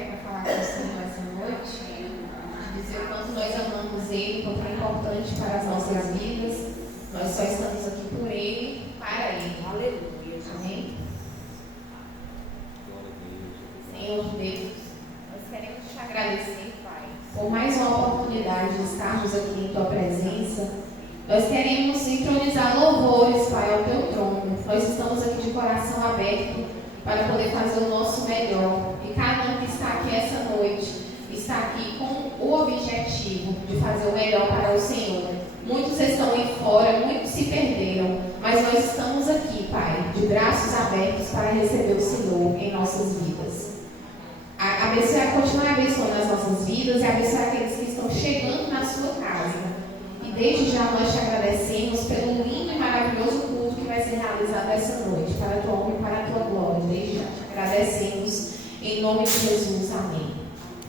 para falar com o Senhor essa noite, dizer o quanto nós amamos Ele, quanto é importante para as nossas vidas. Nós só estamos aqui por Ele, para Ele. Aleluia. Amém? Senhor Deus, nós queremos te agradecer, Pai, por mais uma oportunidade de estarmos aqui em Tua presença. Nós queremos sincronizar louvores, Pai, ao Teu trono. Nós estamos aqui de coração aberto para poder fazer o nosso melhor. E cada um que está aqui essa noite está aqui com o objetivo de fazer o melhor para o Senhor. Muitos estão aí fora, muitos se perderam, mas nós estamos aqui, Pai, de braços abertos para receber o Senhor em nossas vidas. Continue abençoando as nossas vidas e abençoar aqueles que estão chegando na sua casa. E desde já nós te agradecemos pelo lindo e maravilhoso culto que vai ser realizado essa noite, para a tua honra e para a tua glória. Desde já te agradecemos, em nome de Jesus. Amém.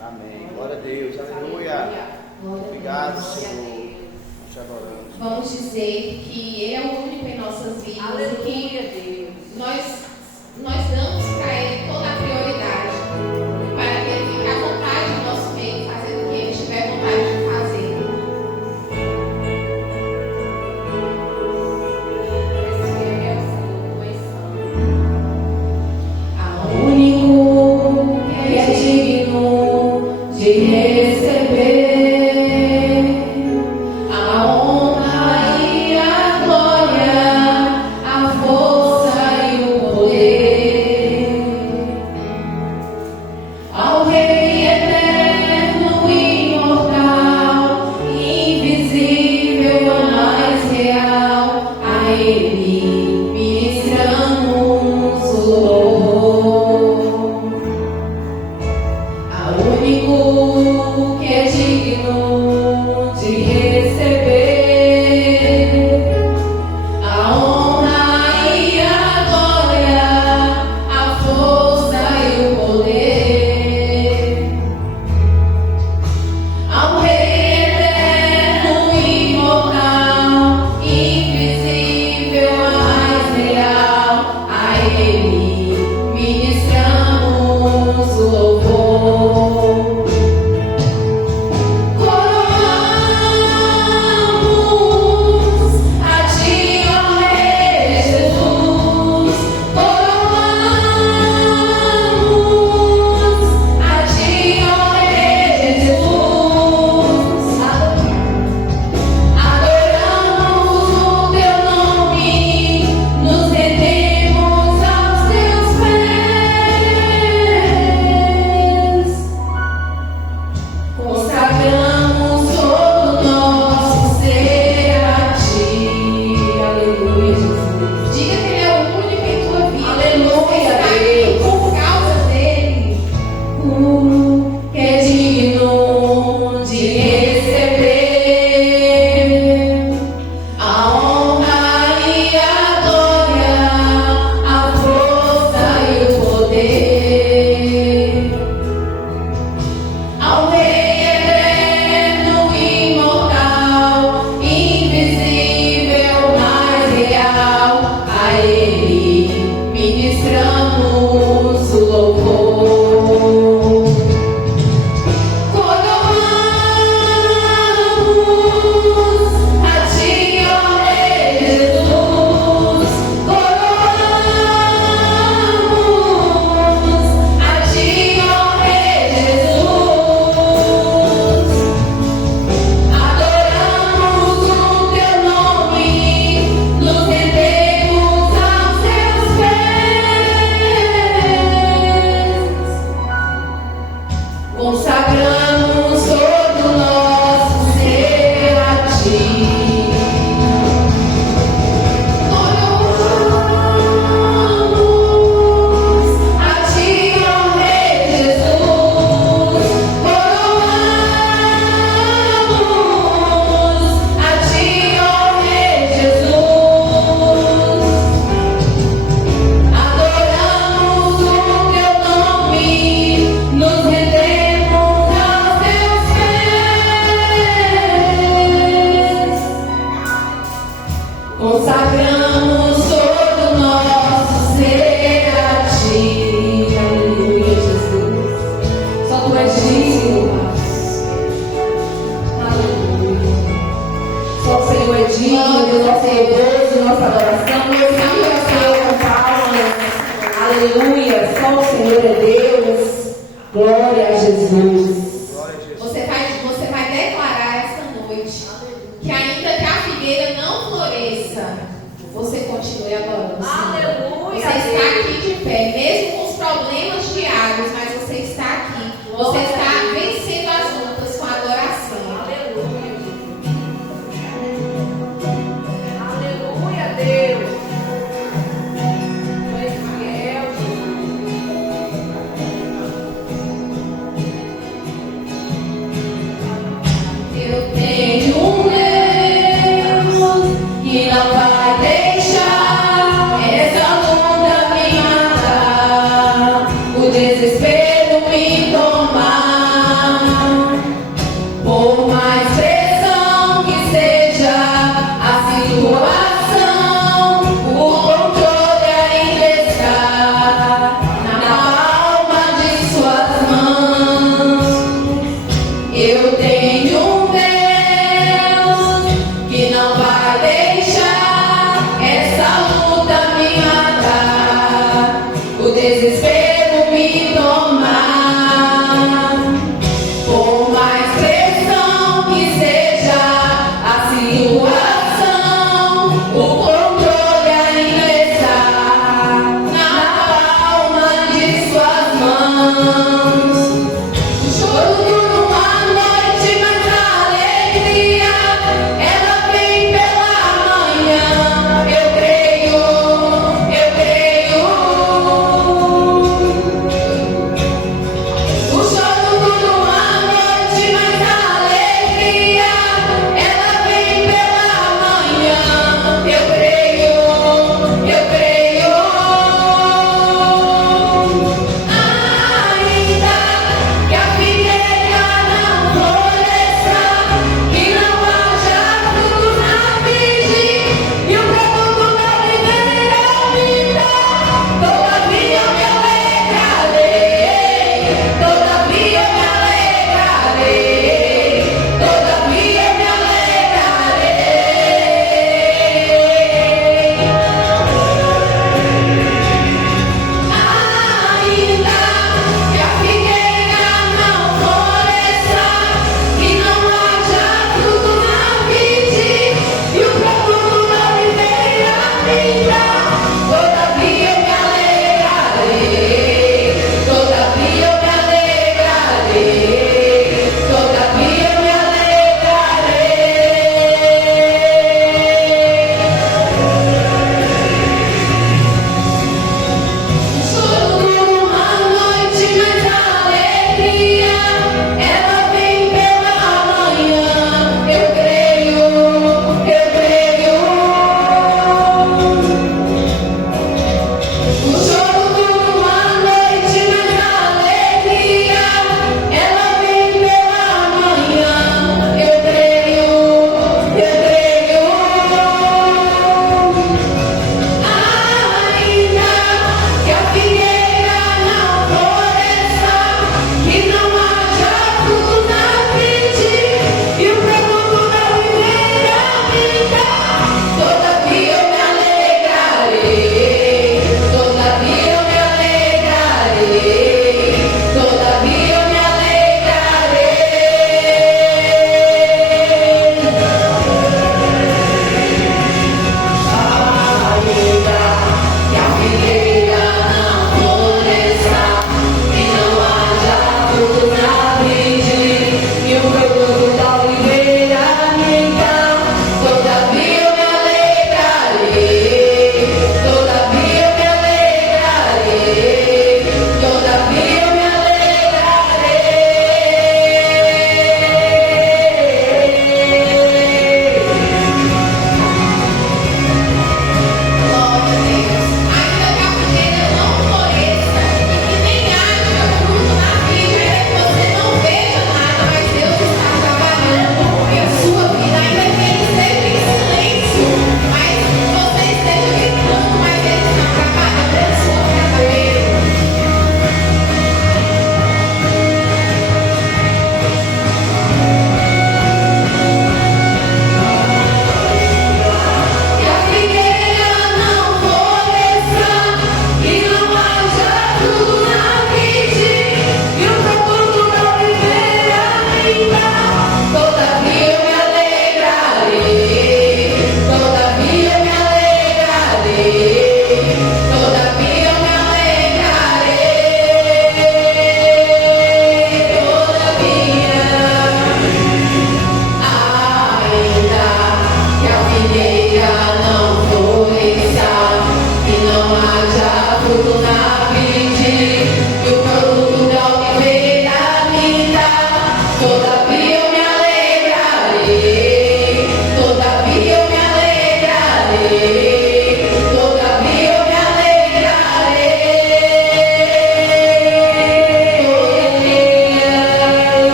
Amém. Glória a Deus. Aleluia. Obrigado, Senhor. Nós te adoramos. Vamos dizer que Ele é o único em nossas vidas. Aleluia, Deus. Nós damos para Ele toda a prioridade, para que Ele fique à vontade no nosso meio, fazendo o que Ele tiver vontade de fazer. Há um único que é digno de receber a honra e a glória, a força e o poder, ao Rei eterno, imortal, invisível, a mais real, a Ele ministramos o louvor. Há único que é digno de receber a honra e a glória, a força e o poder, ao Rei eterno, imortal, invisível, a mais real, a Ele ministramos o louvor. Tu és digno, Pai. Aleluia. Só o Senhor é digno do nosso louvor, de nossa adoração. Meu Senhor é Senhor com palmas. Aleluia. Só o Senhor é Deus. Glória a Jesus. Você vai declarar esta noite que ainda que a figueira não floresça, você continue adorando. Aleluia. Você está aqui de pé, mesmo com os problemas diários, mas você está aqui. Você está vencendo as lutas com a adoração. Aleluia. Aleluia, Deus. Tu és fiel, Eu tenho um Deus que não vai deixar essa luta me matar, o desespero me tomar.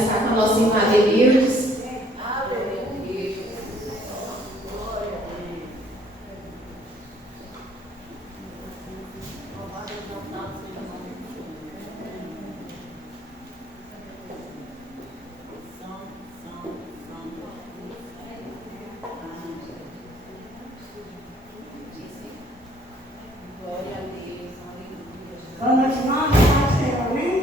começar com a nossa irmã Denildes. Vamos continuar? Amém?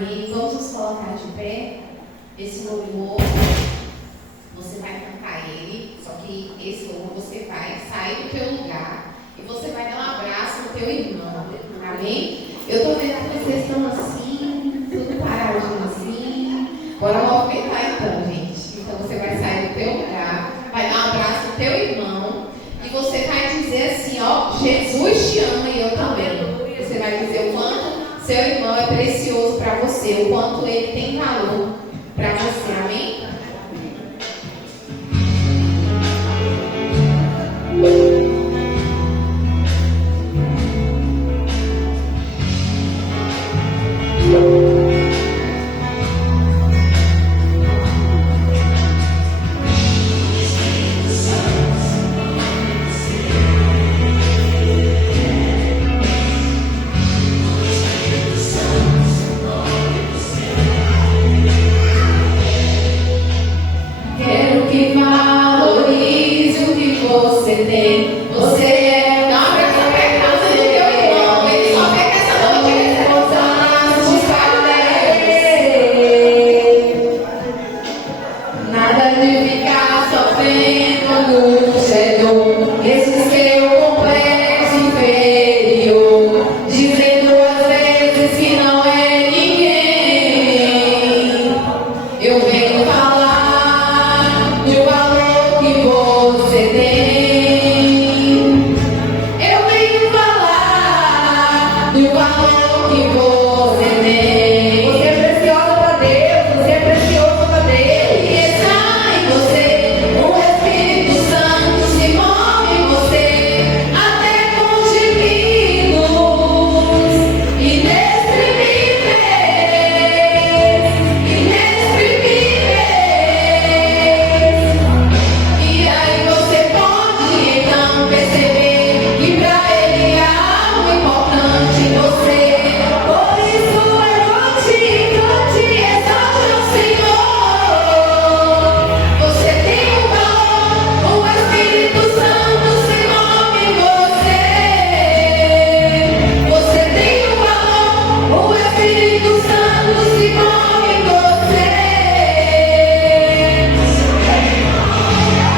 Amém. Vamos nos colocar de pé. Esse louvor, você vai cantar ele, só que esse louvor você vai sair do teu lugar e você vai dar um abraço no teu irmão. Amém? Eu estou vendo que vocês estão assim, tudo paradinho assim. Bora movimentar então, gente. Então você vai sair do teu lugar, vai dar um abraço no teu irmão e você vai dizer assim, ó, Jesus te ama e eu também. Você vai dizer o quanto seu irmão é precioso para você, o quanto ele tem valor para você, amém? Quero que valorize o que você tem. Você é não abraça a casa do teu irmão. Ele só quer que essa noite nada de ficar sofrendo no chão. Esse seu complexo inferior, dizendo às vezes que não é ninguém. Eu venho falar do valor que você tem. Eu venho falar do valor que você tem. Você é preciosa para Deus, você é precioso para Deus. E está em você, o Espírito Santo se move em você, até com gemidos inexprimíveis, inexprimíveis. E aí você pode então perceber que para ele há algo importante em você. Por isso levante, cante, exalte ao Senhor. Você tem um valor, o Espírito Santo se move em você. Você tem um valor, o Espírito Santo se move em você.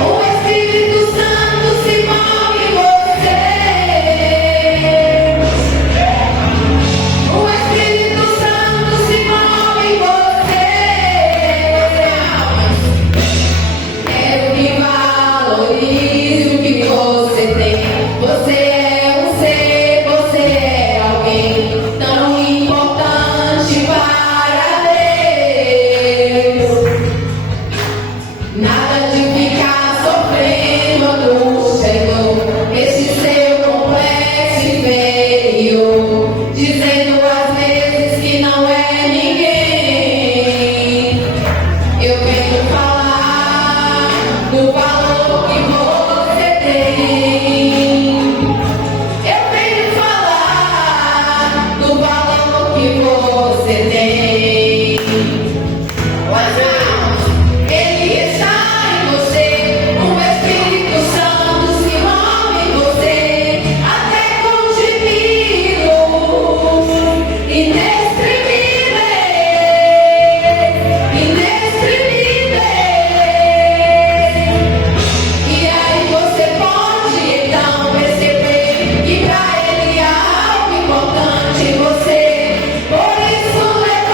O Espírito Santo se move em você. O Espírito Santo se move em você. Quero que valorize o que você tem. Você é um ser, você é alguém tão importante para Deus. Nada de ficar sofrendo no chão. Esse seu complexo inferior, dizendo às vezes que não é ninguém. Eu venho falar do valor que você tem. Eu venho falar do valor que você tem. Ele está em você, o Espírito Santo se move em você, até com gemidos inexprimíveis, inexprimíveis. E aí você pode então perceber que para ele há algo importante em você. Por isso levante.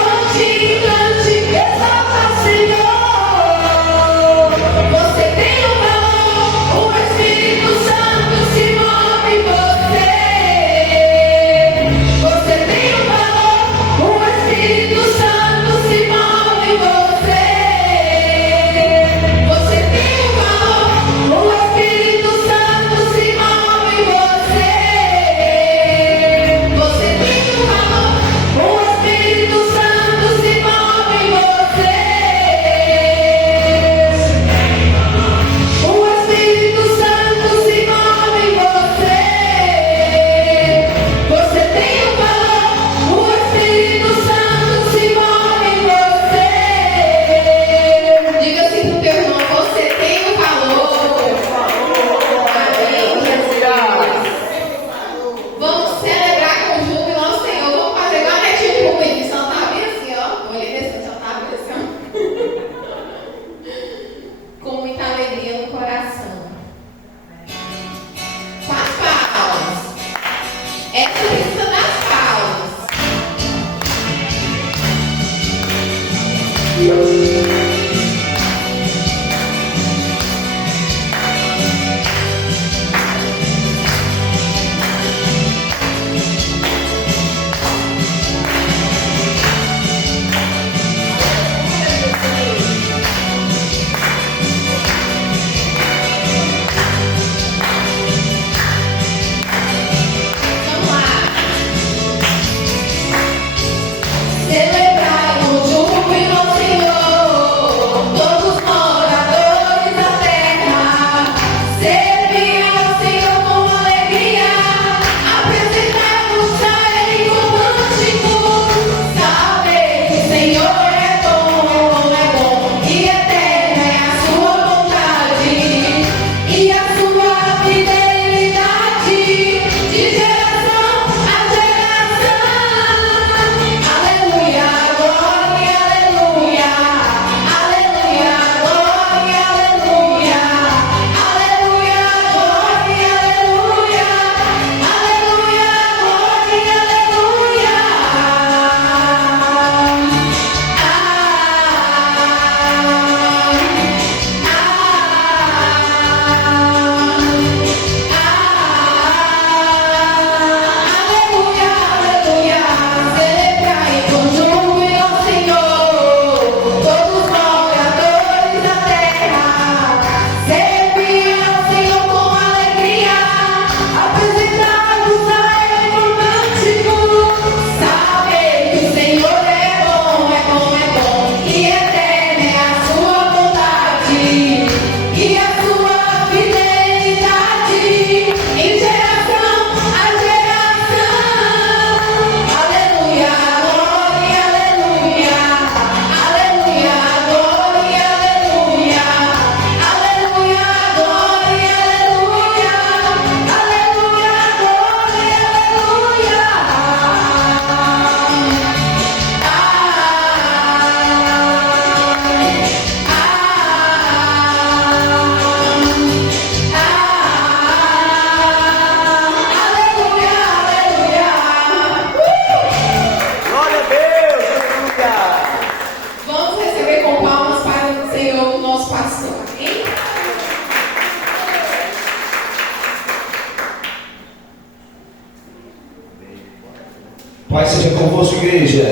Pai seja convosco, igreja.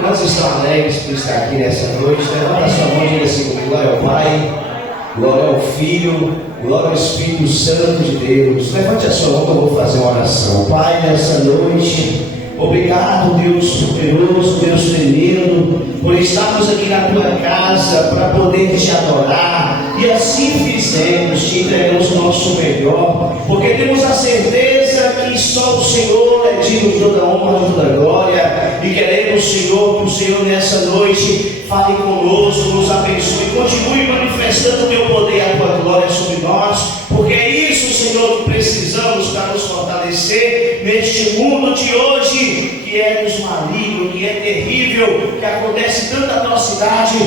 Nós estamos alegres por estar aqui nessa noite. Levanta a sua mão e diga assim: glória ao Pai, glória ao Filho, glória ao Espírito Santo de Deus. Levante a sua mão que eu vou fazer uma oração. Pai, nessa noite, obrigado, Deus poderoso, Deus tremendo, por estarmos aqui na tua casa para poder te adorar. E assim fizemos, te entregamos o nosso melhor, porque temos a certeza que só o Senhor é digno de toda honra e toda glória. E queremos, Senhor, que o Senhor nessa noite fale conosco, nos abençoe, continue manifestando o teu poder e a tua glória sobre nós, porque é isso, Senhor, que precisamos para nos fortalecer neste mundo de hoje, que é dos malignos, que é terrível, que acontece tanta atrocidade,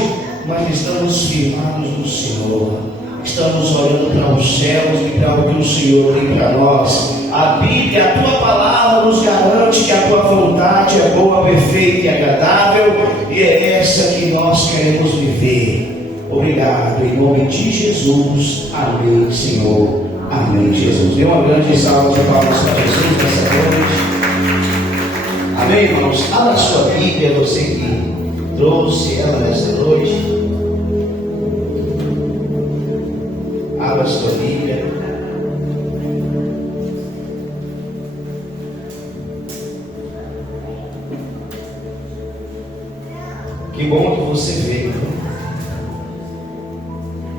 mas estamos firmados no Senhor, estamos olhando para os céus e para o que o Senhor tem para nós. A Bíblia, a tua palavra nos garante que a tua vontade é boa, perfeita e agradável, e é essa que nós queremos viver. Obrigado, em nome de Jesus. Amém, Senhor. Amém, Jesus. Dê uma grande salva de palmas para Jesus nessa noite. Amém, irmãos. Abra a sua Bíblia, você que trouxe ela nesta noite. Abra a sua Bíblia. Que bom que você veio.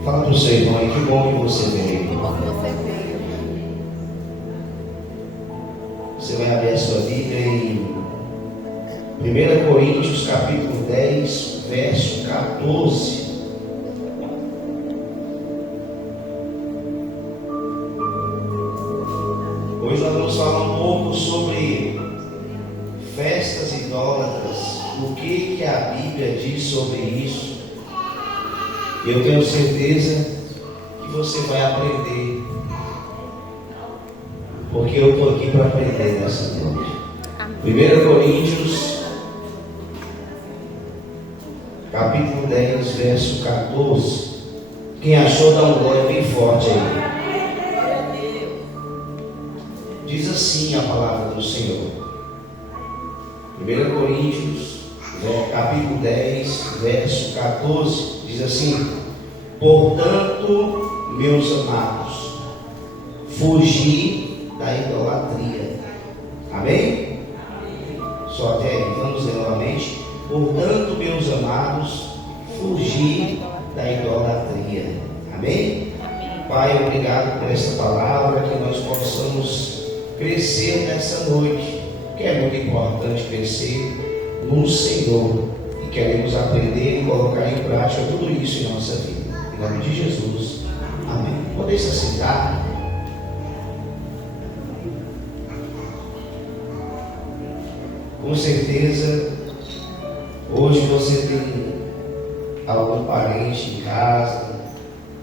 Fala para o seu irmão aí, que bom que você veio. Você vai abrir a sua Bíblia em 1 Coríntios capítulo 10, verso 14. Hoje nós vamos falar um pouco sobre festas idólatras, o que a Bíblia diz sobre isso. Eu tenho certeza que você vai aprender, porque eu estou aqui para aprender nessa noite. 1 Coríntios capítulo 10, verso 14. Quem achou, dá um glória bem forte aí. Diz assim a palavra do Senhor. 1 Coríntios, capítulo 10, verso 14. Diz assim: portanto, meus amados, fugi da idolatria. Amém? Só até aí, vamos ler novamente. Portanto, meus amados, fugi da idolatria. Amém? Pai, obrigado por essa palavra, que nós possamos crescer nessa noite, que é muito importante crescer no Senhor, e queremos aprender e colocar em prática tudo isso em nossa vida. Em nome de Jesus, amém. Podem se sentar. Com certeza, hoje você tem algum parente em casa,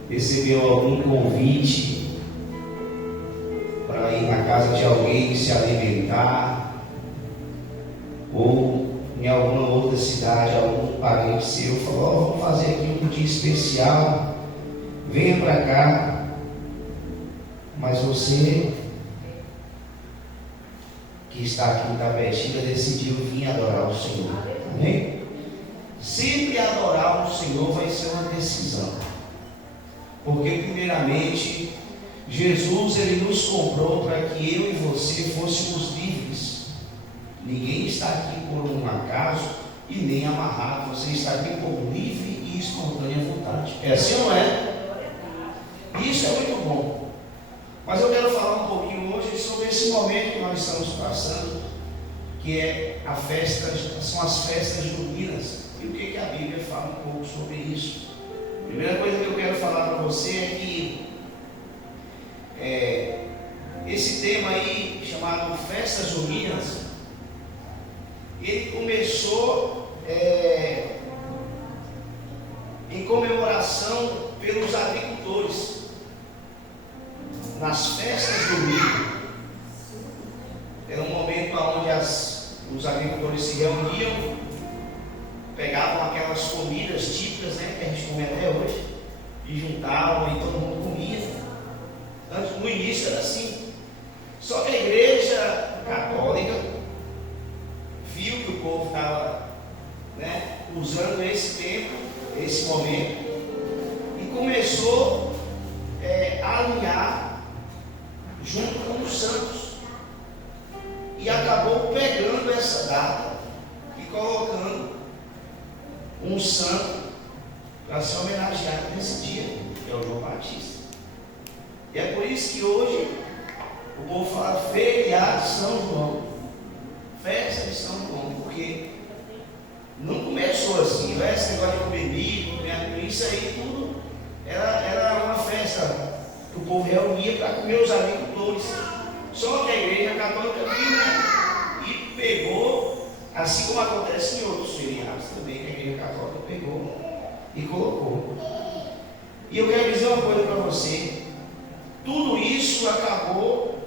recebeu algum convite para ir na casa de alguém se alimentar, ou em alguma outra cidade, algum parente seu falou: vamos fazer aqui um dia especial, venha para cá. Mas você que está aqui em Tapetinga decidiu vir adorar o Senhor. Amém? Sempre adorar o Senhor vai ser uma decisão, porque primeiramente Jesus, ele nos comprou para que eu e você fôssemos livres. Ninguém está aqui por um acaso e nem amarrado. Você está aqui por livre e espontânea vontade. É assim ou não é? Isso é muito bom. Mas eu quero falar um pouquinho hoje sobre esse momento que nós estamos passando, que é a festa, são as festas juninas. E o que a Bíblia fala um pouco sobre isso? A primeira coisa que eu quero falar para você é que esse tema aí, chamado Festas Juninas, ele começou em comemoração pelos agricultores. Nas festas do milho, era um momento onde os agricultores se reuniam, pegavam aquelas comidas típicas, né, que a gente come até hoje, e juntavam e todo mundo comia. Antes, no início era assim. Só que a igreja católica viu que o povo estava, né, usando esse tempo, esse momento, e começou a alinhar junto com os santos, e acabou pegando essa data e colocando um santo para ser homenageado nesse dia, que é o João Batista. E é por isso que hoje o povo fala feriado de São João, festa de São João, porque não começou assim, não é esse negócio de comer bico, isso aí tudo era uma festa que o povo reunia para comer os agricultores. Só que a igreja católica viu, né, e pegou, assim como acontece em outros feriados também, que a igreja católica pegou e colocou. E eu quero dizer uma coisa para você: tudo isso acabou,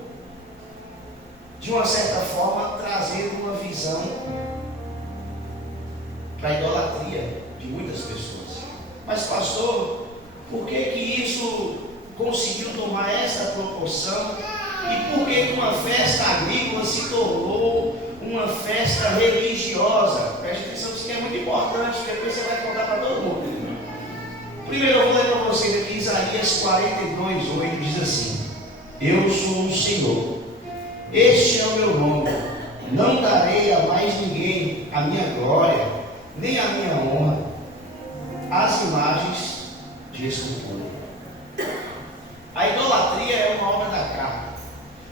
de uma certa forma, trazendo uma visão para a idolatria de muitas pessoas. Mas pastor, por que isso conseguiu tomar essa proporção? E por que uma festa agrícola se tornou uma festa religiosa? Preste atenção, isso que é muito importante, depois você vai contar para todo mundo. Primeiro eu vou ler para vocês aqui Isaías 42:8, diz assim: eu sou o Senhor, este é o meu nome, não darei a mais ninguém a minha glória, nem a minha honra, as imagens de escultura. A idolatria é uma obra da carne.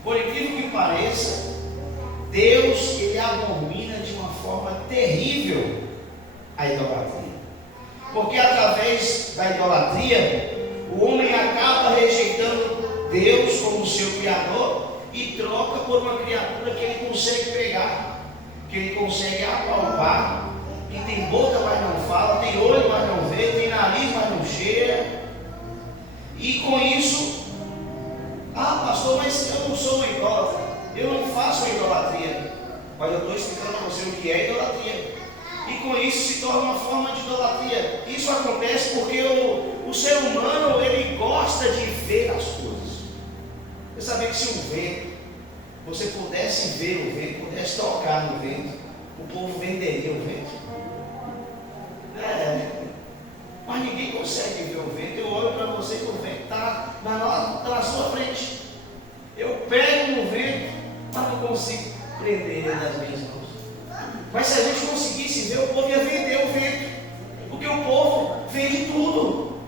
Por incrível que pareça, Deus, ele abomina de uma forma terrível a idolatria. Porque através da idolatria, o homem acaba rejeitando Deus como seu Criador e troca por uma criatura que ele consegue pegar, que ele consegue apalpar, que tem boca, mas não fala, tem olho, mas não vê, tem nariz, mas não cheira. E com isso, pastor, mas eu não sou um idólatra, eu não faço idolatria. Mas eu estou explicando para você o que é idolatria. E com isso se torna uma forma de idolatria. Isso acontece porque o ser humano, ele gosta de ver as coisas. Você sabia que se o vento, você pudesse ver o vento, pudesse tocar no vento, o povo venderia o vento? Mas ninguém consegue ver o vento. Eu olho para você e o vento está na sua frente. Eu pego no vento, mas não consigo prender ele nas minhas mãos. Mas se a gente conseguisse ver, o povo ia vender o vento, porque o povo vende tudo.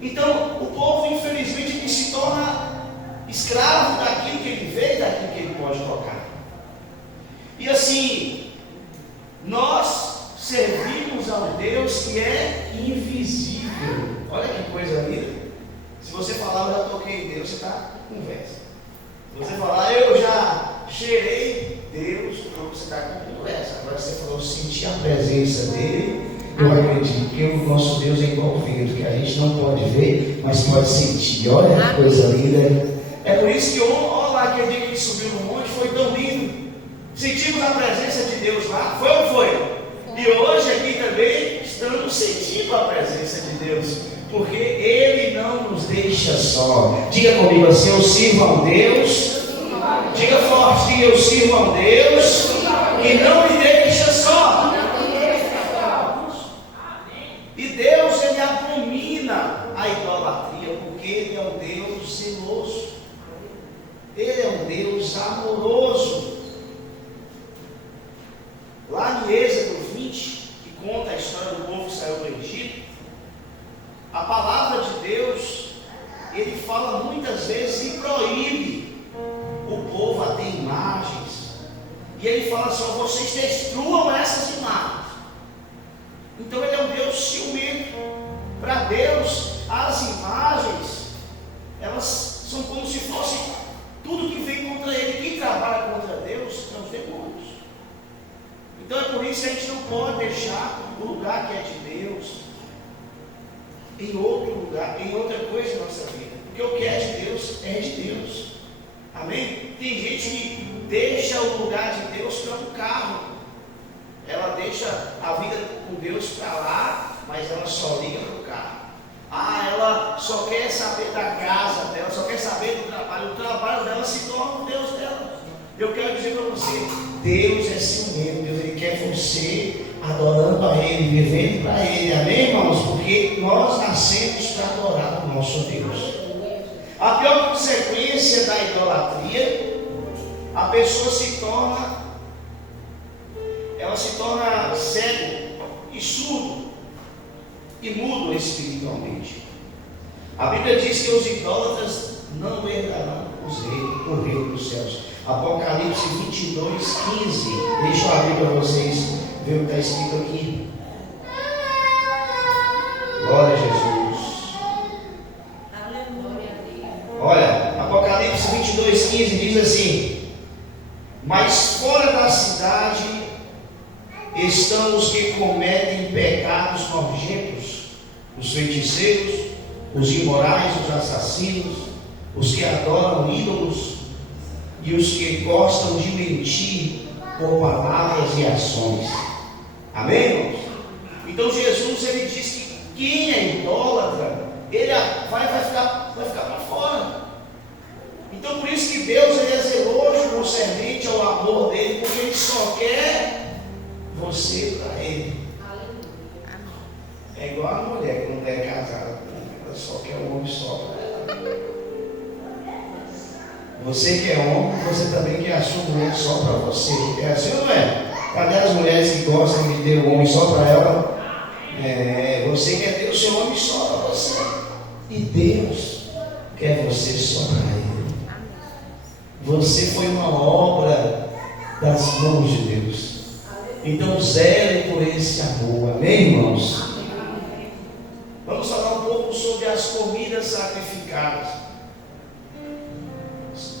Então, o povo, infelizmente, ele se torna escravo daquilo que ele vê e daquilo que ele pode tocar. E assim, nós servimos a um Deus que é invisível. Olha que coisa linda. Se você falar, eu já toquei em Deus, você está com conversa. Se você falar, eu já cheirei Deus, então você está com conversa. Agora você falou, sentir a presença dele, eu acredito que o nosso Deus é igual ao vento, que a gente não pode ver, mas pode sentir. Olha que coisa linda. É por isso que olha lá aquele dia que a gente subiu no monte, foi tão lindo. Sentimos a presença de Deus lá, foi ou não foi? E hoje aqui também estamos sentindo a presença de Deus, porque Ele não nos deixa só. Diga comigo assim, eu sirvo a um Deus. Diga forte, diga, eu sirvo a um Deus que não me deixa só. E Deus, Ele abomina a idolatria, porque Ele é um Deus zeloso. Ele é um Deus amoroso. Lá em Êxodo 20, que conta a história do povo que saiu do Egito, a palavra de Deus, ele fala muitas vezes e proíbe o povo a ter imagens. E ele fala assim, vocês destruam essas imagens. Então ele é um Deus ciumento. Para Deus, as imagens, elas são como se fosse tudo que vem contra ele. Quem trabalha contra Deus são os demônios. Então é por isso que a gente não pode deixar o lugar que é de Deus em outro lugar, em outra coisa na nossa vida. Porque o que é de Deus é de Deus. Amém? Tem gente que deixa o lugar de Deus para um carro. Ela deixa a vida com Deus para lá, mas ela só liga para o carro. Ela só quer saber da casa dela, só quer saber do trabalho. O trabalho dela se torna o Deus dela. Eu quero dizer para você, Deus é ciumento. Deus, Ele quer você adorando a Ele, vivendo para Ele. Amém, irmãos? Porque nós nascemos para adorar o nosso Deus. A pior consequência da idolatria, a pessoa se torna cego e surdo e mudo espiritualmente. A Bíblia diz que os idólatras não herdarão o reino dos céus. Apocalipse 22, 15. Deixa eu abrir para vocês ver o que está escrito aqui. Glória a Jesus. Olha, Apocalipse 22, 15 diz assim: mas fora da cidade estão os que cometem pecados nojentos, os feiticeiros, os imorais, os assassinos, os que adoram ídolos e os que gostam de mentir com palavras e ações. Amém, irmãos? Então Jesus, ele diz que quem é idólatra, ele vai ficar para fora. Então por isso que Deus, ele é zeloso, concernente ao amor dele, porque ele só quer você para ele. É igual a mulher que não é casada, ela só quer um homem só para ela. Você que é homem, você também quer a sua mulher só para você. É assim ou não é? Cadê as mulheres que gostam de ter um homem só para ela? Você quer ter o seu homem só para você. E Deus quer você só para Ele. Você foi uma obra das mãos de Deus. Então zele por esse amor. Amém, irmãos? Vamos falar um pouco sobre as comidas sacrificadas.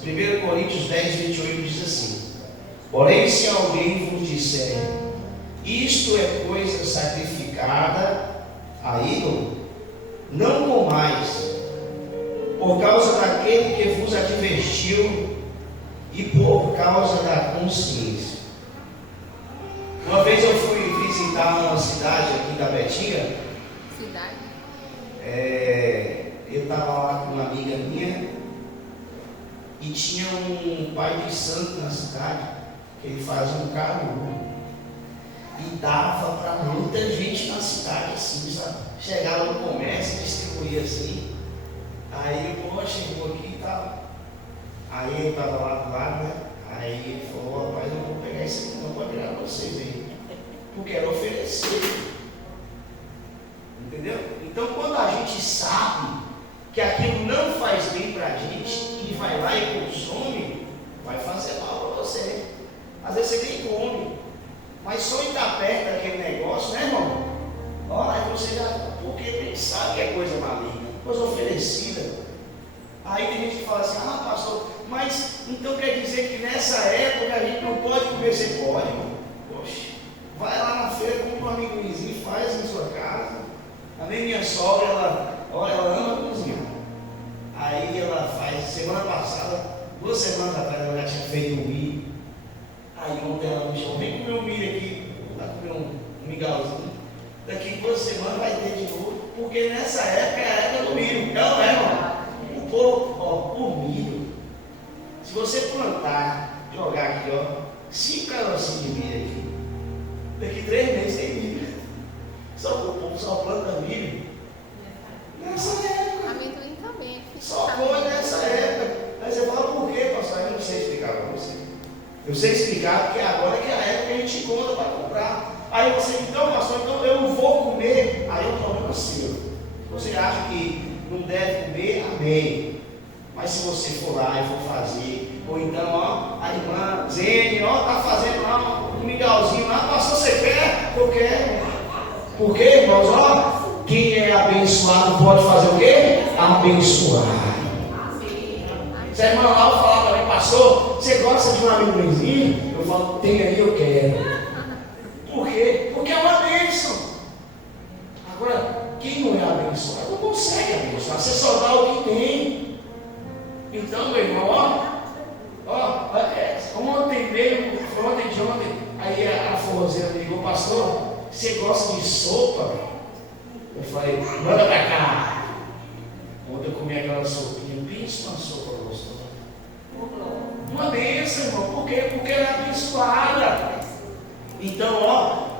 1 Coríntios 10, 28 diz assim: porém, se alguém vos disser, isto é coisa sacrificada a ídolo, não comais, por causa daquele que vos advertiu e por causa da consciência. Uma vez eu fui visitar visitar uma cidade aqui da Betinha. Cidade? Eu estava lá com uma amiga minha e tinha um pai de santo na cidade, que ele fazia um carro e dava para muita gente na cidade, assim, sabe? Chegava no comércio e distribuía assim. Aí o povo chegou aqui e tal. Aí eu estava lá do lado, né? Aí ele falou: rapaz, eu vou pegar esse aqui, não pode virar vocês aí, porque era oferecido. Entendeu? Então, quando a gente sabe que aquilo não faz bem para a gente e vai lá e consome, vai fazer mal para você. Às vezes você nem come, mas só em estar perto daquele negócio, né, irmão? Olha, aí você já, porque nem sabe que é coisa maligna, coisa oferecida. Aí tem gente que fala assim: ah, pastor, mas então quer dizer que nessa época a gente não pode comer? Você pode, irmão. Poxa, vai lá na feira, compra um amendoinzinho e faz na sua casa. A minha sogra, ela ama cozinhar. Aí ela faz, semana passada, 2 semanas atrás, ela já tinha feito um milho. Aí ontem ela me chamou: vem comer um milho aqui, vai comer um mingauzinho. Daqui 2 semanas vai ter de novo, porque nessa época é a época do milho. Não é, irmão? O povo, o milho, se você plantar, jogar aqui, 5 carocinhos de milho aqui, daqui 3 meses tem milho. Só que o povo só planta milho nessa época. Amendoim também. Só foi nessa época. Aí você fala: por quê, pastor? Eu não sei explicar para você. Eu sei explicar porque agora que é a época que a gente conta para comprar. Aí você, então, pastor, então eu não vou comer. Aí é um problema seu. Você acha que não deve comer? Amém. Mas se você for lá e for fazer, ou então, a irmã Zene, está fazendo lá um mingauzinho lá, pastor, você quer? Eu quero. Por quê, irmãos? Quem é abençoado pode fazer o quê? Abençoar. Se a irmã Laura falar para mim: pastor, você gosta de um amendoinzinho? Eu falo: tem aí, eu quero. Por quê? Porque é uma bênção. Agora, quem não é abençoado não consegue abençoar. Você só dá o que tem. Então, meu irmão, ontem de ontem, aí a forrozeira me ligou: pastor, você gosta de sopa? Eu falei: manda pra cá. Ontem eu comi aquela sopinha, pensa uma sopa gostosa. Uma bênção, irmão. Por quê? Porque ela é abençoada. Então,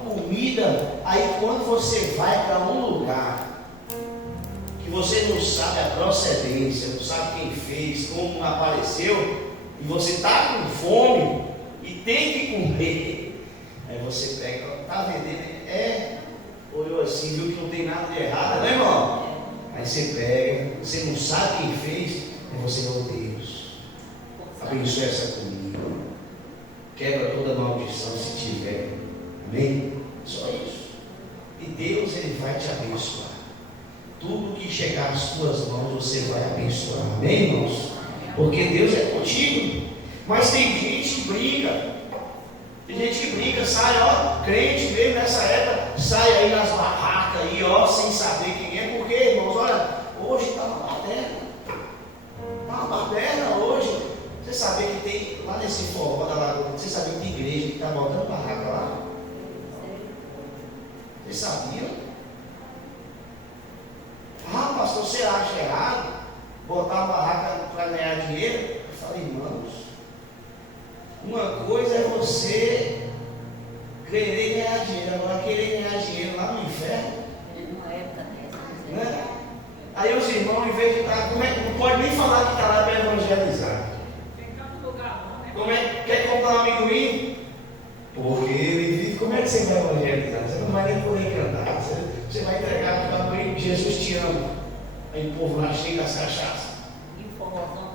comida, aí quando você vai para um lugar que você não sabe a procedência, não sabe quem fez, como apareceu, e você está com fome e tem que comer, aí você pega: está vendendo? Olhou assim, viu que não tem nada de errado, né, irmão? Aí você pega, você não sabe quem fez, aí você vai: Deus, abençoa essa comida, quebra toda maldição se tiver, amém? Só isso. E Deus, Ele vai te abençoar. Tudo que chegar às tuas mãos, você vai abençoar, amém, irmãos? Porque Deus é contigo. Mas tem gente que briga. Tem gente que brinca, sai, crente mesmo nessa época, sai aí nas barracas aí, sem saber quem é. Por quê, irmãos? Olha, hoje está uma baderna. Está uma baderna hoje. Você sabia que tem, lá nesse forró da Lagoa, você sabia que tem igreja que está botando barraca lá? Vocês sabiam? Ah, pastor, você acha errado botar uma barraca para ganhar dinheiro? Eu falei: irmãos, uma coisa é você querer ganhar dinheiro, agora querer ganhar dinheiro lá no inferno, né? Aí os irmãos, em vez de estar, não pode nem falar que está lá para evangelizar. Quer comprar um amendoim? Porque ele diz: como é que você vai evangelizar? Você não vai nem poder cantar, você vai entregar para o amendoim: Jesus te ama. Aí o povo lá cheio das cachaças.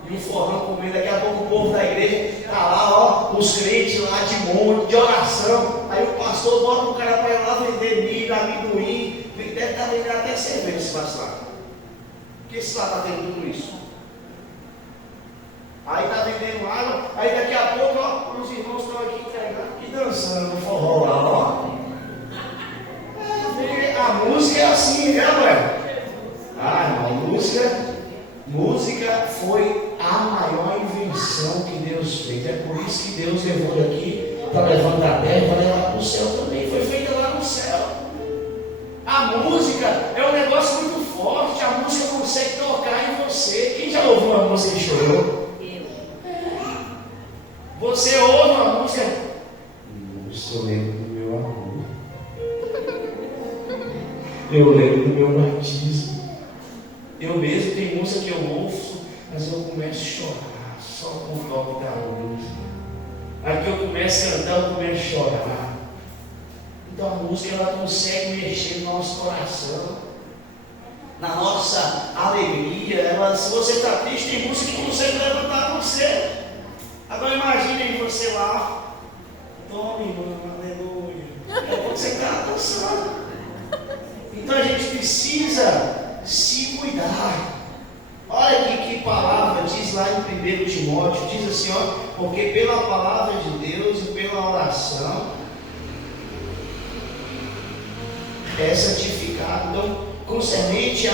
E o forrão comendo, daqui a pouco o povo da igreja está lá, os crentes lá de monte, de oração. Aí o pastor bota o cara para ir lá vender milho, amendoim, deve estar vendendo até cerveja esse pastor. Porque esse lá está vendendo tudo isso. Aí está vendendo água, aí daqui a pouco, os irmãos estão aqui entregando e dançando no forró lá, A música é assim, né, ué? Irmão, música foi a maior invenção que Deus fez. É por isso que Deus levou daqui para levantar a terra e para levar para o céu também. Foi feita lá no céu. Eu lembro do meu batismo. Eu mesmo tenho música que eu ouço, mas eu começo a chorar, só com o toque da luz. Aí que eu começo a cantar, eu começo a chorar. Então a música ela consegue mexer no nosso coração, na nossa alegria. Se você está triste, tem música que consegue levantar você. Agora imagine aí você lá, tome, mano, aleluia. Você está dançando. Então a gente precisa se cuidar. Olha que palavra diz lá em 1 Timóteo, diz assim, ó, porque pela palavra de Deus e pela oração é santificado. Então, concernente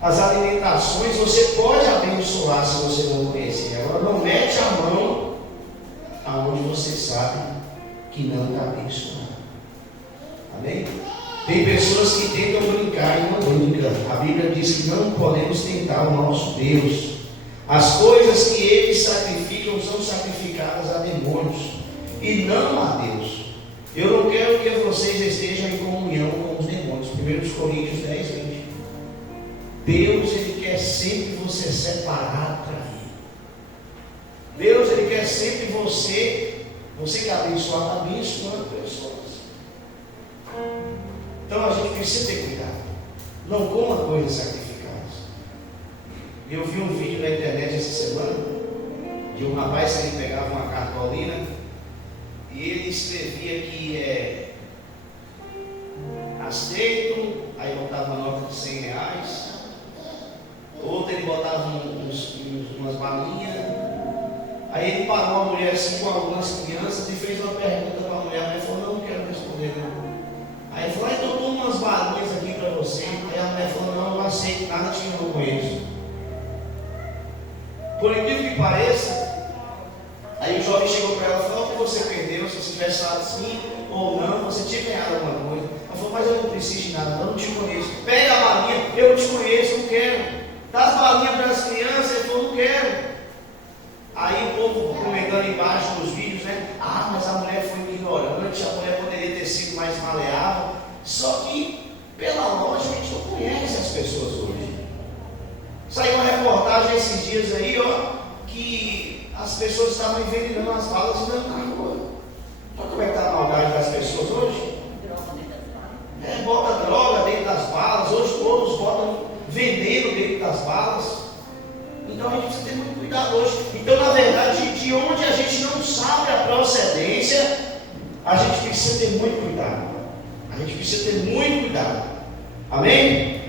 às alimentações, você pode abençoar se você não conhecer. Agora, não mete a mão aonde você sabe que não está abençoado. Amém? Tem pessoas que tentam brincar e não brincam. A Bíblia diz que não podemos tentar o nosso Deus. As coisas que eles sacrificam são sacrificadas a demônios e não a Deus. Eu não quero que vocês estejam em comunhão com os demônios. 1 Coríntios 10, 20. Deus, Ele quer sempre você separado para Ele. Deus, Ele quer sempre você que é abençoado, abençoando pessoas. Então a gente precisa ter cuidado. Não coma coisas sacrificadas. Eu vi um vídeo na internet essa semana de um rapaz que ele pegava uma cartolina e ele escrevia que aceito, aí botava uma nota de R$100. Outro ele botava umas balinhas. Aí ele parou a mulher assim com algumas crianças e fez uma pergunta para a mulher. A mulher falou, não quero responder não. Aí ele falou, então toma umas balinhas aqui para você. Aí a mulher falou, não, eu não aceito nada que eu não conheço. Por incrível que pareça, aí o jovem chegou para ela e falou, o que você perdeu? Se você tivesse falado sim ou não, você tinha ganhado alguma coisa. Ela falou, mas eu não preciso de nada, eu não te conheço. Pega a balinha, eu não te conheço, não quero. Dá as balinhas para as crianças, ele falou, não quero. Aí o povo comentando embaixo nos vídeos, né? Ah, mas a mulher foi ignorante, a mulher poderia ter sido mais maleável. Só que, pela lógica, a gente não conhece as pessoas hoje. Saiu uma reportagem esses dias aí, ó, que as pessoas estavam envenenando as balas e dando na rua. Olha como é que está a maldade das pessoas hoje? Bota droga dentro das balas, hoje todos botam veneno dentro das balas. Então a gente precisa ter muito cuidado hoje. Então, na verdade, de onde a gente não sabe a procedência, a gente precisa ter muito cuidado. A gente precisa ter muito cuidado. Amém?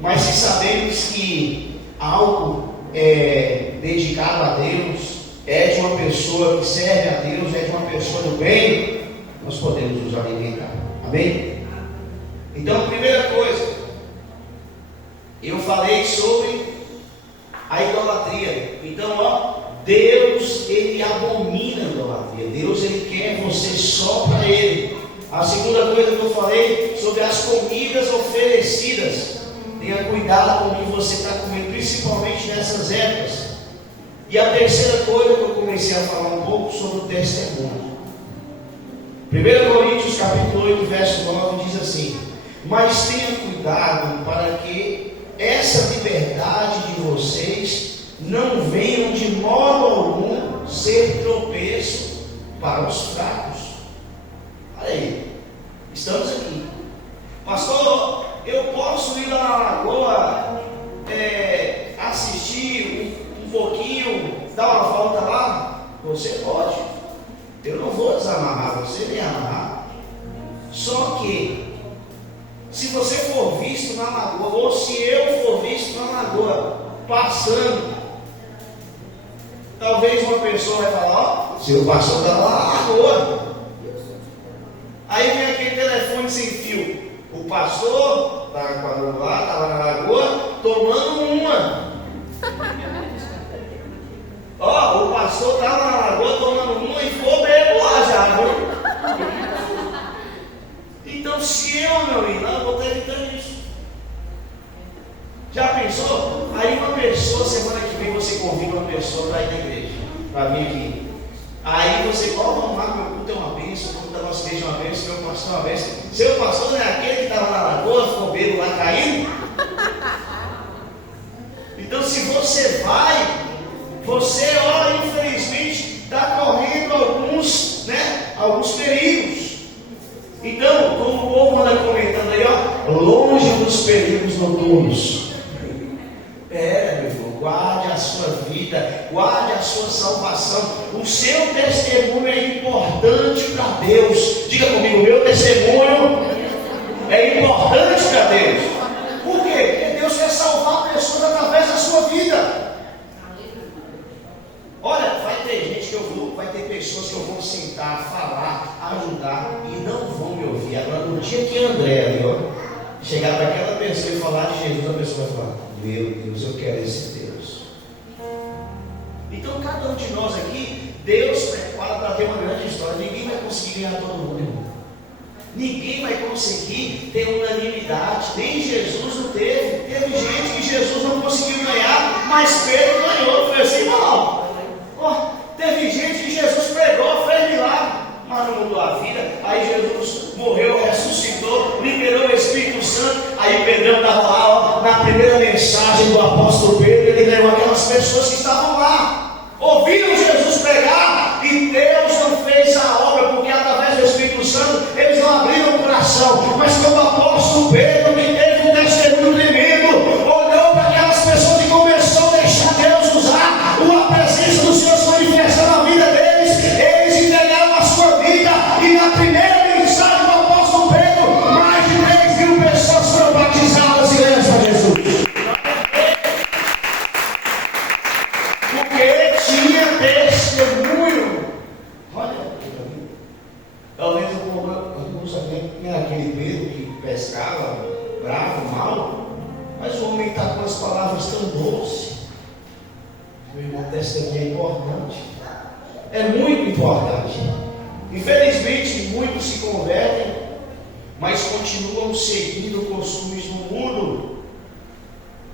Mas se sabemos que algo é dedicado a Deus, é de uma pessoa que serve a Deus, é de uma pessoa do bem, nós podemos nos alimentar. Amém? Então, primeira coisa, eu falei sobre a idolatria. Então, ó, Deus, Ele abomina a idolatria. Deus, Ele quer você só para Ele. A segunda coisa que eu falei sobre as comidas oferecidas. Tenha cuidado com o que você está comendo, principalmente nessas épocas. E a terceira coisa que eu comecei a falar um pouco sobre o testemunho. 1 Coríntios capítulo 8, verso 9 diz assim: mas tenha cuidado para que essa liberdade de vocês não venham de modo algum ser tropeço para os fracos. Olha aí, estamos aqui. Pastor, eu posso ir lá na lagoa, assistir um pouquinho, dar uma volta lá? Você pode. Eu não vou desamarrar você nem amarrar. Só que se você for visto na lagoa, ou se eu for visto na lagoa, passando, talvez uma pessoa vai falar, ó, seu pastor está lá na lagoa. Aí vem aquele telefone sem fio. O pastor estava na lagoa tomando uma. Ó, o pastor estava na lagoa tomando uma e ficou bebo lá já, viu? Então, se eu não ir lá, eu vou estar evitando isso. Já pensou? Aí uma pessoa, semana que vem você convida uma pessoa para ir na igreja, para vir aqui. Aí você, vamos lá, meu culto é uma bênção, o culto da nossa igreja é uma bênção, meu pastor Abel. Seu pastor não é aquele que estava na lagoa, ficou bêbado lá caindo? Então, se você vai, você, infelizmente, está correndo alguns perigos. Então, como o povo anda comentando aí, longe dos perigos noturnos. Meu irmão, guarde a sua vida, guarde a sua salvação. O seu testemunho é importante para Deus. Diga comigo, meu testemunho é importante para Deus. Por quê? Porque Deus quer salvar pessoas através da sua vida. Olha, vai ter pessoas que eu vou sentar, falar, ajudar e não vão me ouvir. Agora, no dia que André chegar para aquela pessoa e falar de Jesus, a pessoa vai falar: meu Deus, eu quero esse Deus. Então, cada um de nós aqui, Deus prepara para ter uma grande história. Ninguém vai conseguir ganhar todo mundo, irmão. Ninguém vai conseguir ter unanimidade. Nem Jesus não teve. Teve gente que Jesus não conseguiu ganhar, mas Pedro ganhou. Foi assim, não. Teve gente que Jesus pregou, fez milagre, mas não mudou a vida. Aí Jesus morreu, ressuscitou, liberou o Espírito Santo. Aí Pedrão estava lá, na primeira mensagem do apóstolo Pedro, ele ganhou aquelas pessoas que estavam lá, ouviram Jesus pregar, e Deus não fez a obra, porque através do Espírito Santo eles não abriram o coração. Mas como o apóstolo Pedro, que teve um testemunho tremendo, olhou para aquelas pessoas e começou a deixar Deus usar a presença do Senhor se manifestar na vida deles. Eles entregaram a sua vida, e na primeira mensagem do apóstolo Pedro, mais de 3.000 pessoas foram batizadas e ganharam a Jesus. Porque tinha testemunho. Olha, talvez alguns aqui tinha aquele Pedro que pescava, bravo, mal, mas o homem está com as palavras tão doces. Meu irmão, testemunho é importante. É muito importante. Infelizmente, muitos se convertem, mas continuam seguindo costumes do mundo.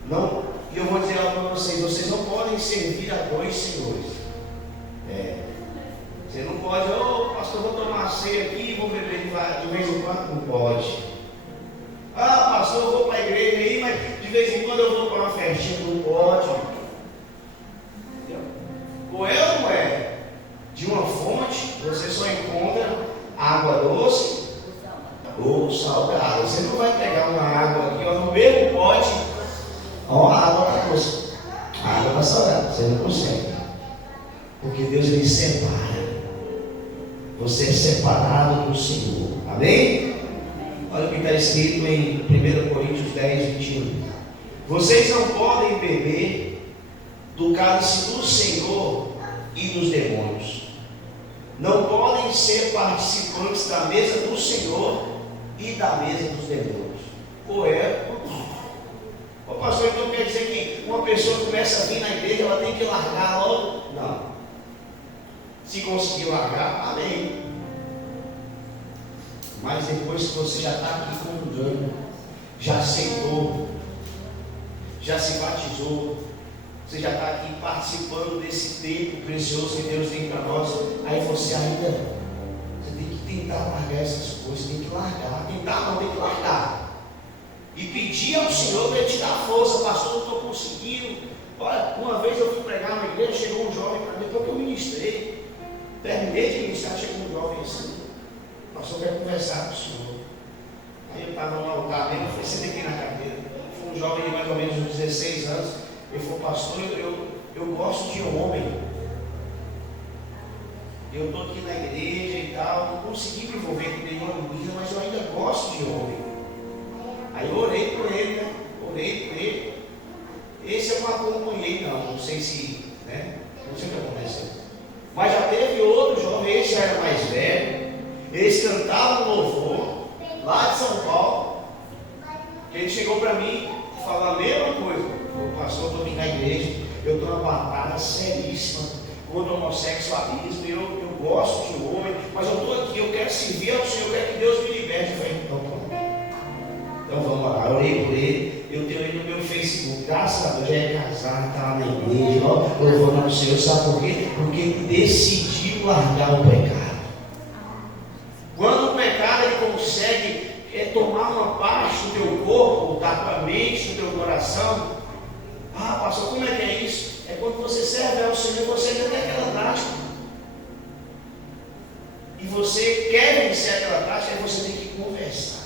Não, e eu vou dizer algo para vocês não podem servir a dois senhores. Você não pode, pastor, vou tomar ceia aqui e vou beber de vez em quando. Não pode. Pastor, eu vou para a igreja aí, mas de vez em quando eu vou para uma festinha. Não pode. Ou é ou não é? De uma fonte você só encontra água doce ou salgada. Você não vai pegar uma água aqui, no mesmo pote, a água está doce, a água está salgada. Você não consegue, porque Deus ele separa. Você é separado do Senhor. Amém? Olha o que está escrito em 1 Coríntios 10, 21. Vocês não podem beber do cálice do Senhor e dos demônios. Não podem ser participantes da mesa do Senhor e da mesa dos demônios. Ou é ou não. Pastor, então quer dizer que uma pessoa começa a vir na igreja, ela tem que largar logo? Não. Se conseguir largar, amém. Mas depois que você já está aqui comungando, já aceitou, já se batizou, você já está aqui participando desse tempo precioso que Deus tem para nós, aí você ainda você tem que tentar largar essas coisas, tem que largar, tentar não, tem que largar. E pedir ao Senhor para Ele te dar força. Pastor, não estou conseguindo. Olha, uma vez eu fui pregar na igreja, chegou um jovem para mim, depois que eu ministrei, terminei de ministrar, chegou um jovem assim: pastor, quer conversar com o senhor. Aí eu estava no altar mesmo, eu falei: senta aqui na cadeira. Foi um jovem de mais ou menos uns 16 anos. Ele falou: pastor, eu gosto de homem. Eu estou aqui na igreja e tal, não consegui me envolver com nenhuma menina, mas eu ainda gosto de homem. Aí eu orei por ele, né? Orei por ele. Esse eu não acompanhei, não sei se, não sei o que aconteceu. Mas já teve outro jovem, esse já era mais velho, eles cantavam louvor, lá de São Paulo, que ele chegou para mim e falou a mesma coisa: pastor, eu estou aqui na igreja, eu estou numa batalha seríssima contra o homossexualismo, eu gosto de homem, mas eu estou aqui, eu quero servir ao Senhor, eu quero que Deus me liberte. Eu falei: então vamos lá. Eu orei por ele, eu tenho ele no meu Facebook, graças a Deus, já é casado, está lá na igreja, louvando ao Senhor. Sabe por quê? Porque ele decidiu largar o pecado. Quando o pecado ele consegue tomar uma parte do teu corpo, da tua mente, do teu coração. Ah, pastor, como é que é isso? É quando você serve ao Senhor, você ainda tem aquela prática. E você quer vencer aquela prática, aí você tem que conversar.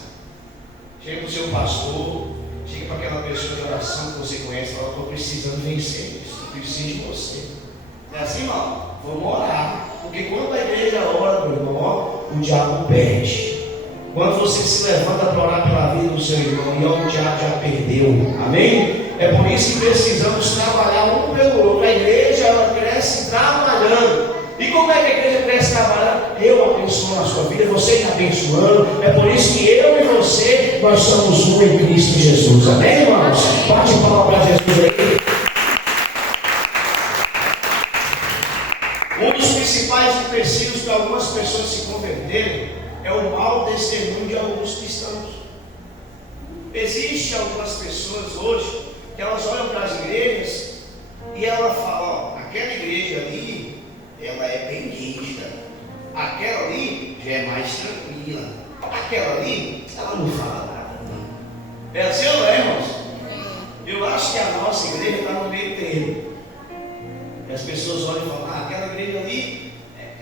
Chega para o seu pastor, chega para aquela pessoa de oração que você conhece e fala: estou precisando vencer isso, eu preciso de você. Não é assim, irmão? Vamos orar. Porque quando a igreja ora, meu irmão, o diabo perde. Quando você se levanta para orar pela vida do seu irmão, e o diabo já perdeu. Amém? É por isso que precisamos trabalhar um pelo outro. A igreja, ela cresce trabalhando. E como é que a igreja cresce trabalhando? Eu abençoo a sua vida, você está abençoando. É por isso que eu e você, nós somos um em Cristo Jesus. Amém, irmãos? Bate palma para Jesus aí. Um dos principais empecilhos para algumas pessoas se converterem é o mau testemunho de alguns cristãos. Existem algumas pessoas hoje que elas olham para as igrejas e ela fala: ó, aquela igreja ali, ela é bem rígida, aquela ali já é mais tranquila, aquela ali, ela não fala nada, não. É assim ou não é, irmãos? Eu acho que a nossa igreja está no meio termo. E as pessoas olham e falam: ah, aquela igreja ali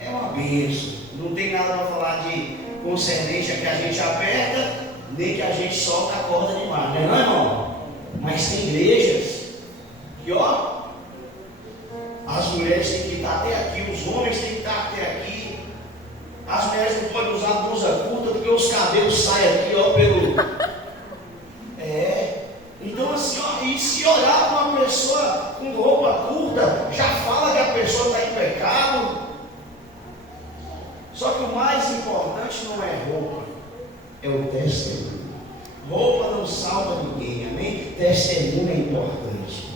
é uma bênção, não tem nada para falar de concernente a que a gente aperta, nem que a gente solta a corda demais, não é, irmão? Mas tem igrejas que, ó, as mulheres têm que estar até aqui, os homens têm que estar até aqui, as mulheres não podem usar blusa curta porque os cabelos saem aqui, ó, pelo... Então assim, ó, e se olhar para uma pessoa com roupa curta, já fala que a pessoa está em pecado. Só que o mais importante não é roupa, é o testemunho. Roupa não salva ninguém, amém? Testemunho é importante.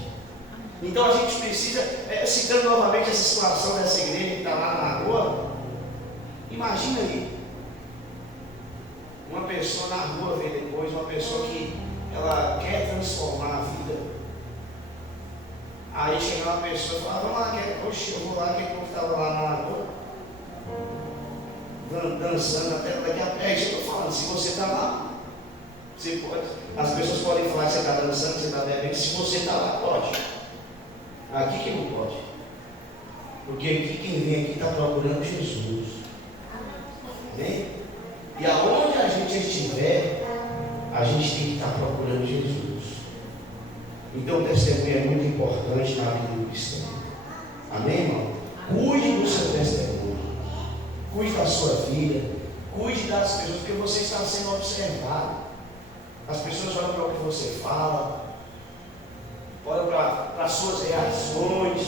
Então a gente precisa, citando novamente essa situação dessa igreja que está lá na rua, imagina aí, uma pessoa na rua vê depois, uma pessoa que ela quer transformar a vida. Aí chega uma pessoa e fala: vamos lá, poxa, eu vou lá, que o povo estava lá na rua, dançando até daqui a pouco. É isso que eu estou falando, se você está lá, você pode. As pessoas podem falar que você está dançando, que você está bebendo, se você está lá, pode. Aqui que não pode. Porque aqui quem vem aqui está procurando Jesus. Amém? E aonde a gente estiver, a gente tem que estar procurando Jesus. Então o testemunho é muito importante na vida do cristão. Amém, irmão? Cuide do seu testemunho. Cuide da sua vida. Cuide das pessoas, porque você está sendo observado. As pessoas olham para o que você fala, olham para as suas reações.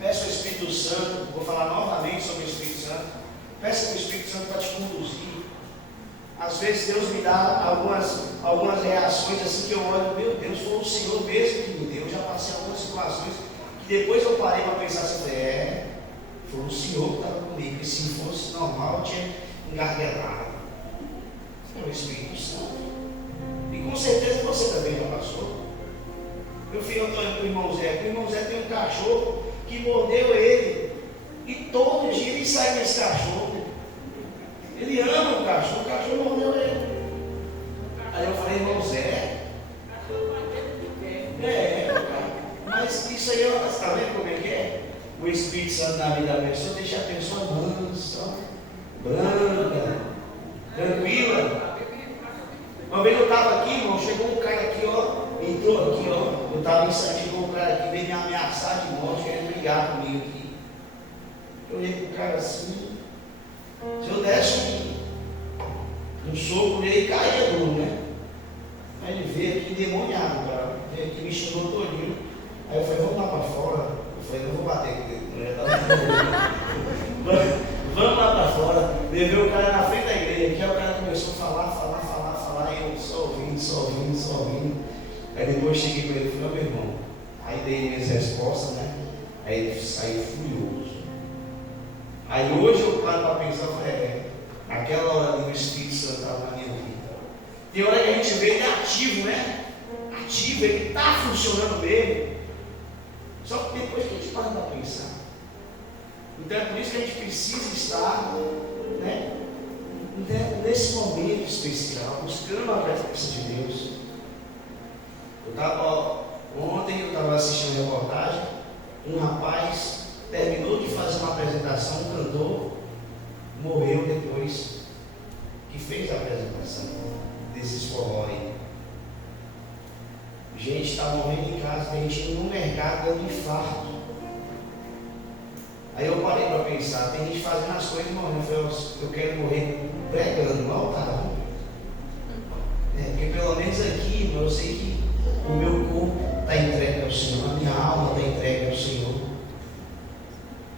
Peça ao Espírito Santo, vou falar novamente sobre o Espírito Santo. Peça ao Espírito Santo para te conduzir. Às vezes Deus me dá algumas reações assim que eu olho: meu Deus, foi o Senhor mesmo que me deu. Eu já passei algumas situações que depois eu parei para pensar assim: foi o Senhor que estava comigo, e se fosse normal eu tinha engarguelado. É o Espírito Santo. E com certeza você também já passou. Eu estou olhando para o irmão Zé. O irmão Zé tem um cachorro que mordeu ele, e todo dia ele sai desse cachorro. Ele ama o cachorro mordeu ele. Aí eu falei: irmão Zé, mas isso aí, você está vendo como é que é? O Espírito Santo na vida da pessoa deixa a pessoa mansa, branca, tranquila. Uma vez eu estava aqui, irmão, chegou um cara aqui, ó, entrou aqui, ó, eu estava ensaiando, chegou um cara aqui, veio me ameaçar de morte, querendo brigar comigo aqui. Eu olhei para o cara assim, se eu desse um soco nele, caía duro, né? Aí ele veio aqui endemoniado, cara, veio aqui, me chamou todinho. Aí eu falei: vamos lá para fora. Eu falei: não vou bater com ele, vamos lá para fora. Levei o cara na frente da igreja, aqui aí o cara começou a falar, e eu só ouvindo. Aí depois eu cheguei para ele e falei: meu irmão, aí dei minhas respostas, né? Aí ele saiu furioso. Aí hoje eu paro para pensar, eu falei: naquela hora ali o Espírito Santo estava na minha vida. Tem hora que a gente vê ele ativo, né? Ativo, ele está funcionando mesmo. Só que depois que a gente para para pensar. Então é por isso que a gente precisa estar, né, momento especial, buscando a presença de Deus. Ontem eu estava assistindo uma reportagem, um rapaz terminou de fazer uma apresentação, um cantor morreu depois que fez a apresentação desses forró aí. Gente está morrendo em casa, tem gente no mercado dando infarto. Aí eu parei para pensar, tem gente fazendo as coisas e morrendo. Eu falei, eu quero morrer pregando no altar. Porque pelo menos aqui eu sei que o meu corpo está entregue ao Senhor, a minha alma está entregue ao Senhor.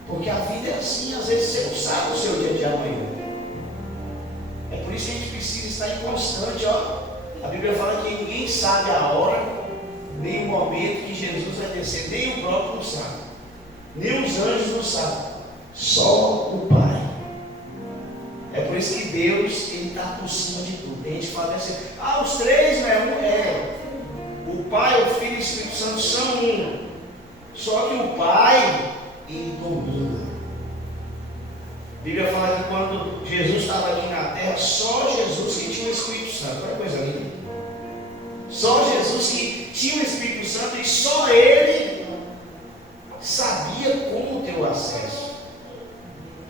Porque a vida é assim, às vezes você não sabe o seu dia de amanhã. É por isso que a gente precisa estar em constante, A Bíblia fala que ninguém sabe a hora, nem o momento que Jesus vai descer, nem o próprio não sabe, nem os anjos não sabem, só o Pai. É por isso que Deus, Ele está por cima de tudo. A gente fala assim, os três, né? O Pai, o Filho e o Espírito Santo são um. Só que o Pai, Ele domina. A Bíblia fala que quando Jesus estava aqui na terra, só Jesus que tinha o Espírito Santo. Olha que coisa linda. Só Jesus que tinha o Espírito Santo e só Ele sabia como ter o acesso.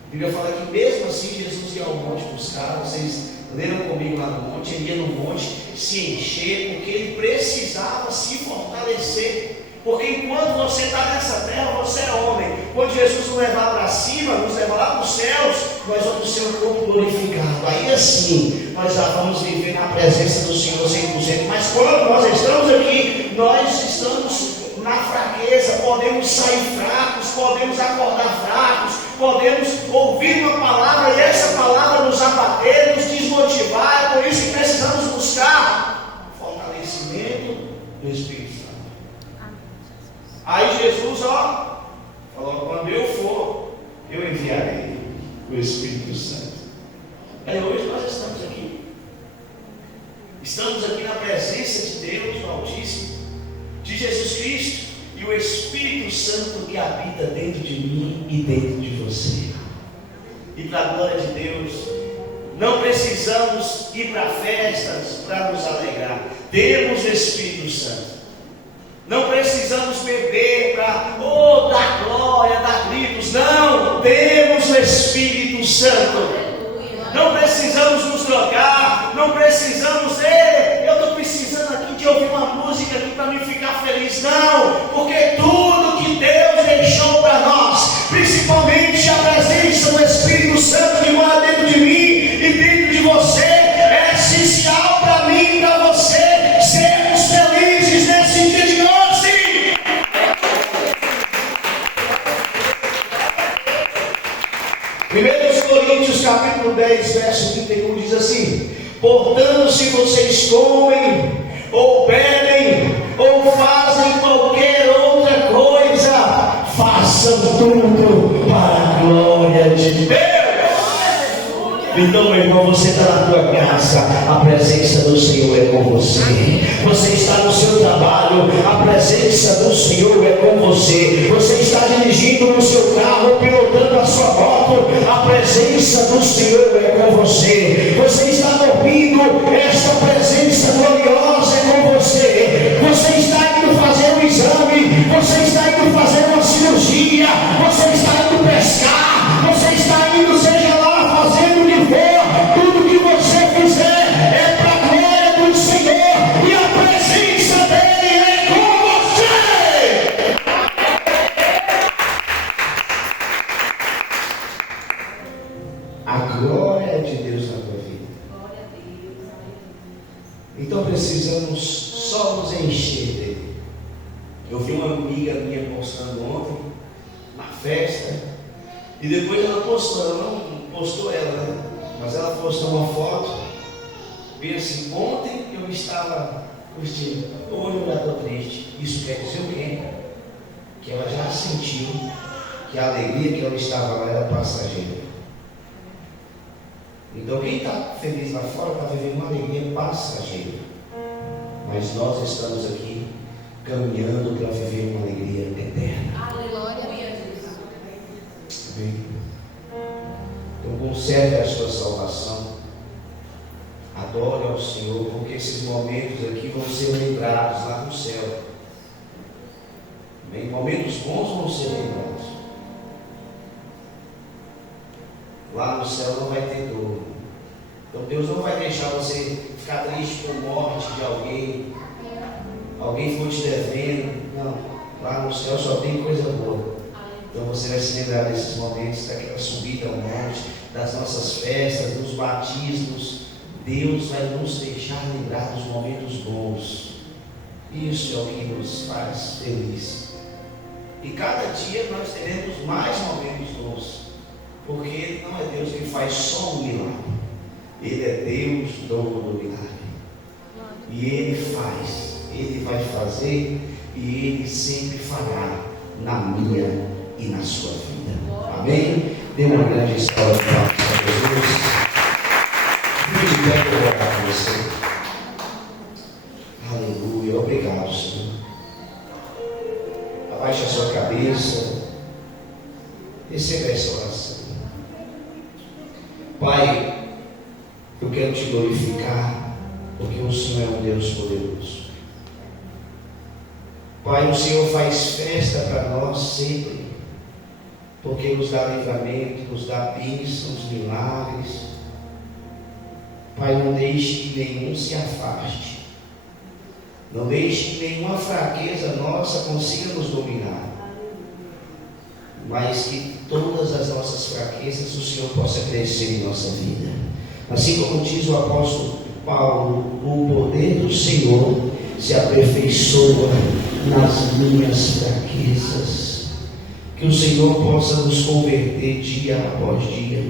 A Bíblia fala que mesmo assim Jesus ia ao monte buscar. Vocês leram comigo lá no monte. Ele ia no monte se encher, porque ele precisava se fortalecer. Porque enquanto você está nessa terra, você é homem. Quando Jesus nos levar para cima, nos levar lá para os céus, nós vamos ser um corpo glorificado. Aí assim, nós já vamos viver na presença do Senhor 100%. Mas quando nós estamos aqui, nós estamos na fraqueza, podemos sair fracos, podemos acordar fracos, podemos ouvir uma palavra e essa palavra nos abater, nos desmotivar. É por isso que precisamos buscar fortalecimento do Espírito Santo. Aí Jesus, falou, quando eu for, eu enviarei o Espírito Santo. Aí hoje nós estamos aqui. Estamos aqui na presença de Deus, do Altíssimo, de Jesus Cristo e o Espírito Santo que habita dentro de mim e dentro de você. E para a glória de Deus, não precisamos ir para festas para nos alegrar. Temos o Espírito Santo. Não precisamos beber para dar glória, dar gritos. Não, temos o Espírito Santo. Não precisamos nos drogar. Não precisamos, eu estou precisando aqui de ouvir uma música aqui para me ficar feliz. Não, porque tudo que Deus deixou para nós, principalmente a presença do Espírito Santo que mora dentro de mim e dentro de você, é essencial para mim e para você sermos felizes nesse dia de hoje. 1 Coríntios capítulo 10, verso 31 diz assim: portanto, se vocês comem, ou bebem, ou fazem qualquer outra coisa, façam tudo para a glória de Deus. Então, meu irmão, você está na tua casa, a presença do Senhor é com você. Você está no seu trabalho, a presença do Senhor é com você. Você está dirigindo no seu carro, pilotando a sua moto, a presença do Senhor é com você. Você está dormindo, esta presença gloriosa é com você. Você está indo fazer um exame, você está indo fazer uma cirurgia, você está indo pescar, você está indo, seja lá, fazendo o que for, tudo que você fizer é para a glória do Senhor e a presença dele é com você. A glória de Deus na tua vida. Então precisamos só nos encher dele. Eu vi uma amiga minha postando ontem, na festa, e depois ela postou, não postou ela, né? Mas ela postou uma foto, bem assim: ontem eu estava curtindo, hoje eu já estou triste. Isso quer dizer o quê? Que ela já sentiu que a alegria que ela estava lá era passageira. Então quem está feliz lá fora está vivendo uma alegria passageira. Mas nós estamos aqui caminhando para viver uma alegria eterna. Aleluia. Amém. Então conserve a sua salvação, a Adore ao Senhor, porque esses momentos aqui vão ser lembrados lá no céu. Amém? Momentos bons vão ser lembrados. Lá no céu não vai ter dor. Então Deus não vai deixar você ficar triste por morte de alguém foi te devendo. Não, lá no céu só tem coisa boa. Então você vai se lembrar desses momentos, daquela subida ao monte, das nossas festas, dos batismos. Deus vai nos deixar lembrar dos momentos bons. Isso é o que nos faz feliz. E cada dia nós teremos mais momentos bons, porque não é Deus que faz só um milagre. Ele é Deus, dono do milagre. E Ele faz, Ele vai fazer e Ele sempre fará na minha e na sua vida. Amém? Dê uma grande salva de palmas a Jesus. Fique de pé para orar com você. Aleluia. Obrigado, Senhor. Abaixe a sua cabeça. Receba essa oração. Pai, eu quero te glorificar, porque o Senhor é um Deus poderoso. Pai, o Senhor faz festa para nós sempre, porque nos dá livramento, nos dá bênçãos, milagres. Pai, não deixe que nenhum se afaste. Não deixe que nenhuma fraqueza nossa consiga nos dominar. Mas que todas as nossas fraquezas o Senhor possa crescer em nossa vida. Assim como diz o apóstolo Paulo, o poder do Senhor se aperfeiçoa nas minhas fraquezas. Que o Senhor possa nos converter dia após dia,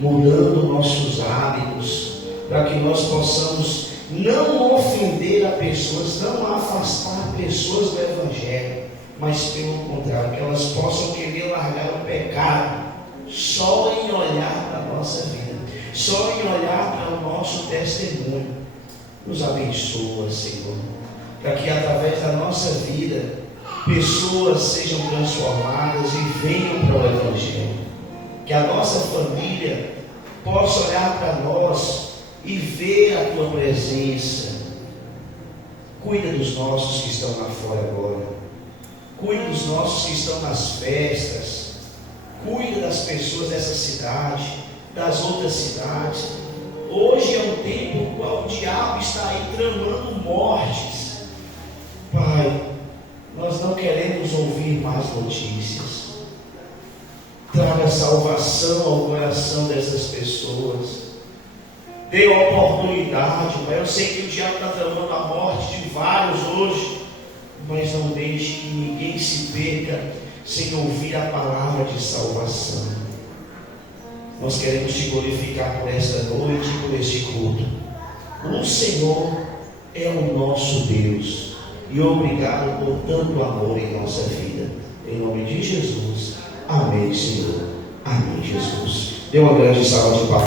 mudando nossos hábitos, para que nós possamos não ofender a pessoas, não afastar pessoas do Evangelho, mas pelo contrário, que elas possam querer largar o pecado só em olhar para a nossa vida, só em olhar para o nosso testemunho. Nos abençoa, Senhor, para que através da nossa vida pessoas sejam transformadas e venham para o Evangelho. Que a nossa família possa olhar para nós e ver a Tua presença. Cuida dos nossos que estão lá fora agora. Cuida dos nossos que estão nas festas. Cuida das pessoas dessa cidade, das outras cidades. Hoje é um tempo no qual o diabo está aí tramando mortes. Pai, nós não queremos ouvir mais notícias. Traga salvação ao coração dessas pessoas. Dê oportunidade, Pai. Eu sei que o diabo está tramando a morte de vários hoje, mas não deixe que ninguém se perca sem ouvir a palavra de salvação. Nós queremos te glorificar por esta noite e por este culto. O Senhor é o nosso Deus. E obrigado por tanto amor em nossa vida. Em nome de Jesus. Amém, Senhor. Amém, Jesus. Dê uma grande salva de palmas.